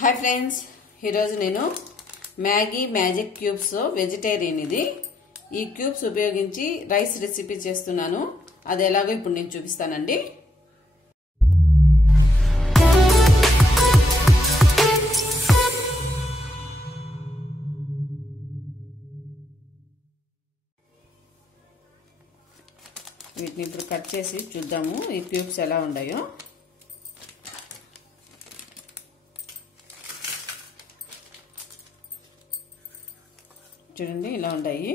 Hi friends, ఈరోజు నేను Maggi magic cubes vegetarian ఇది. ఈ క్యూబ్స్ ఉపయోగించి రైస్ రెసిపీ చేస్తున్నాను. అది ఎలాగో ఇప్పుడు నేను చూపిస్తానండి. వీటిని ఇప్పుడు కట్ చేసి చూద్దాము ఈ క్యూబ్స్ ఎలా ఉన్నాయో. చూడండి, ఇలా ఉన్నాయి.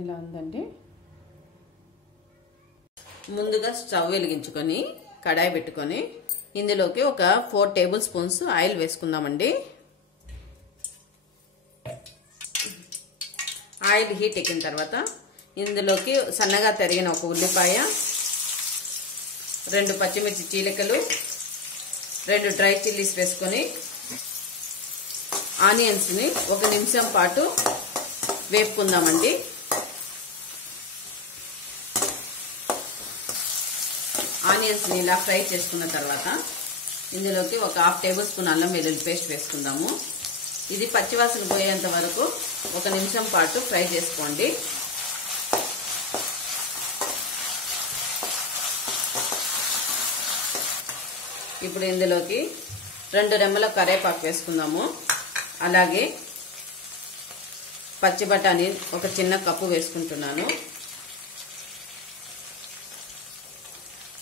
ఇలా ఉందండి. ముందుగా స్టవ్ వెలిగించుకొని కడాయి పెట్టుకొని ఇందులోకి ఒక 4 టేబుల్ స్పూన్స్ ఆయిల్ వేసుకుందామండి. ఆయిల్ హీట్ ఎక్కిన తర్వాత ఇందులోకి సన్నగా తరిగిన ఒక ఉల్లిపాయ, 2 పచ్చిమిర్చి చీలికలు, 2 డ్రై చిల్లీస్ వేసుకొని ఆనియన్స్ని 1 నిమిషం పాటు వేపుకుందామండి. ఆనియన్స్ని ఇలా ఫ్రై చేసుకున్న తర్వాత ఇందులోకి ఒక 1/2 టేబుల్ స్పూన్ అల్లం వెల్లుల్లి పేస్ట్ వేసుకుందాము. ఇది పచ్చివాసన పోయేంత వరకు 1 నిమిషం పాటు ఫ్రై చేసుకోండి. ఇప్పుడు ఇందులోకి 2 రెమ్మల కరివేపాకు వేసుకుందాము. అలాగే పచ్చి బఠానీ ఒక చిన్న కప్పు వేసుకుంటున్నాను.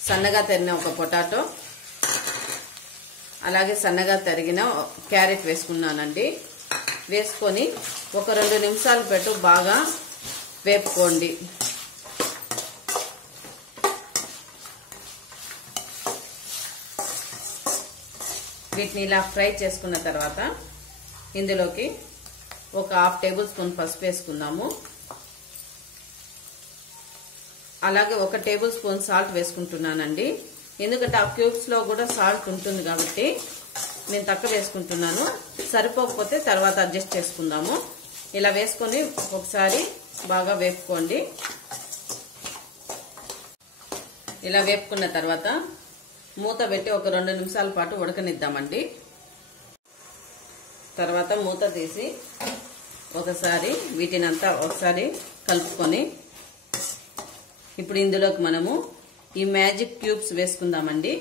సన్నగా తరిగిన ఒక పొటాటో, అలాగే సన్నగా తరిగిన క్యారెట్ వేసుకున్నానండి. వేసుకొని ఒక 2 నిమిషాలు పెట్టు బాగా వేపుకోండి. వీటిని ఇలా ఫ్రై చేసుకున్న తర్వాత ఇందులోకి ఒక 1/2 టేబుల్ స్పూన్ పసుపు వేసుకుందాము. అలాగే 1 టేబుల్ స్పూన్ సాల్ట్ వేసుకుంటున్నానండి. ఎందుకంటే ఆ క్యూబ్స్ లో కూడా సాల్ట్ ఉంటుంది కాబట్టి నేను తక్కువ వేసుకుంటున్నాను. సరిపోకపోతే తర్వాత అడ్జస్ట్ చేసుకుందాము. ఇలా వేసుకొని ఒకసారి బాగా వేపుకోండి. ఇలా వేపుకున్న తర్వాత మూత పెట్టి ఒక 2 నిమిషాల పాటు ఉడకనిద్దామండి. తర్వాత మూత తీసి ఒకసారి వీటినంతా ఒకసారి కలుపుకొని ఇప్పుడు ఇందులోకి మనము ఈ మ్యాజిక్ క్యూబ్స్ వేసుకుందామండి.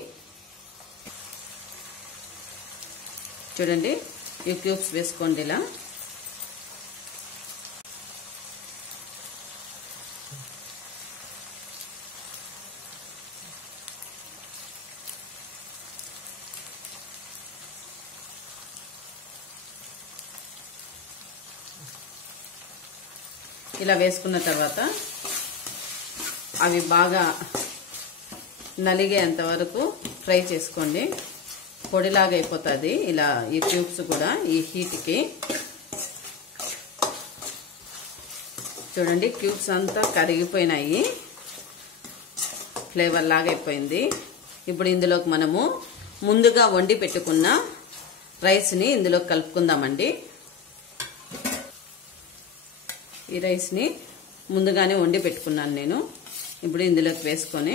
చూడండి, ఈ క్యూబ్స్ వేసుకోండి. ఇలా వేసుకున్న తర్వాత అవి బాగా నలిగేంత వరకు ఫ్రై చేసుకోండి. పొడిలాగా అయిపోతుంది ఇలా ఈ క్యూబ్స్ కూడా ఈ హీట్కి. చూడండి, క్యూబ్స్ అంతా కరిగిపోయినాయి, ఫ్లేవర్ లాగా అయిపోయింది. ఇప్పుడు ఇందులోకి మనము ముందుగా వండి పెట్టుకున్న రైస్ని ఇందులోకి కలుపుకుందామండి. ఈ రైస్ని ముందుగానే వండి పెట్టుకున్నాను నేను. ఇప్పుడు ఇందులోకి వేసుకొని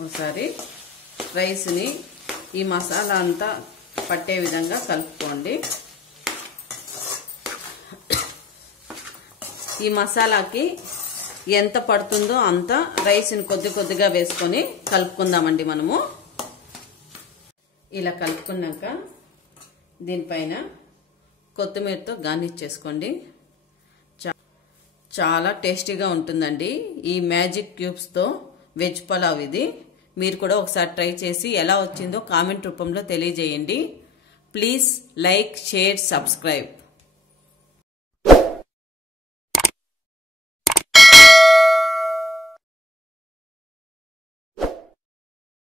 ఒకసారి రైస్ని ఈ మసాలా అంతా పట్టే విధంగా కలుపుకోండి. ఈ మసాలాకి ఎంత పడుతుందో అంత రైస్ని కొద్ది కొద్దిగా వేసుకొని కలుపుకుందామండి మనము. ఇలా కలుపుకున్నాక దీనిపైన కొత్తిమీరతో గార్నిష్ చేసుకోండి. చాలా టేస్టీగా ఉంటుందండి ఈ మ్యాజిక్ క్యూబ్స్తో వెజ్ పలావ్ ఇది. మీరు కూడా ఒకసారి ట్రై చేసి ఎలా వచ్చిందో కామెంట్ రూపంలో తెలియజేయండి. Please like, share, subscribe.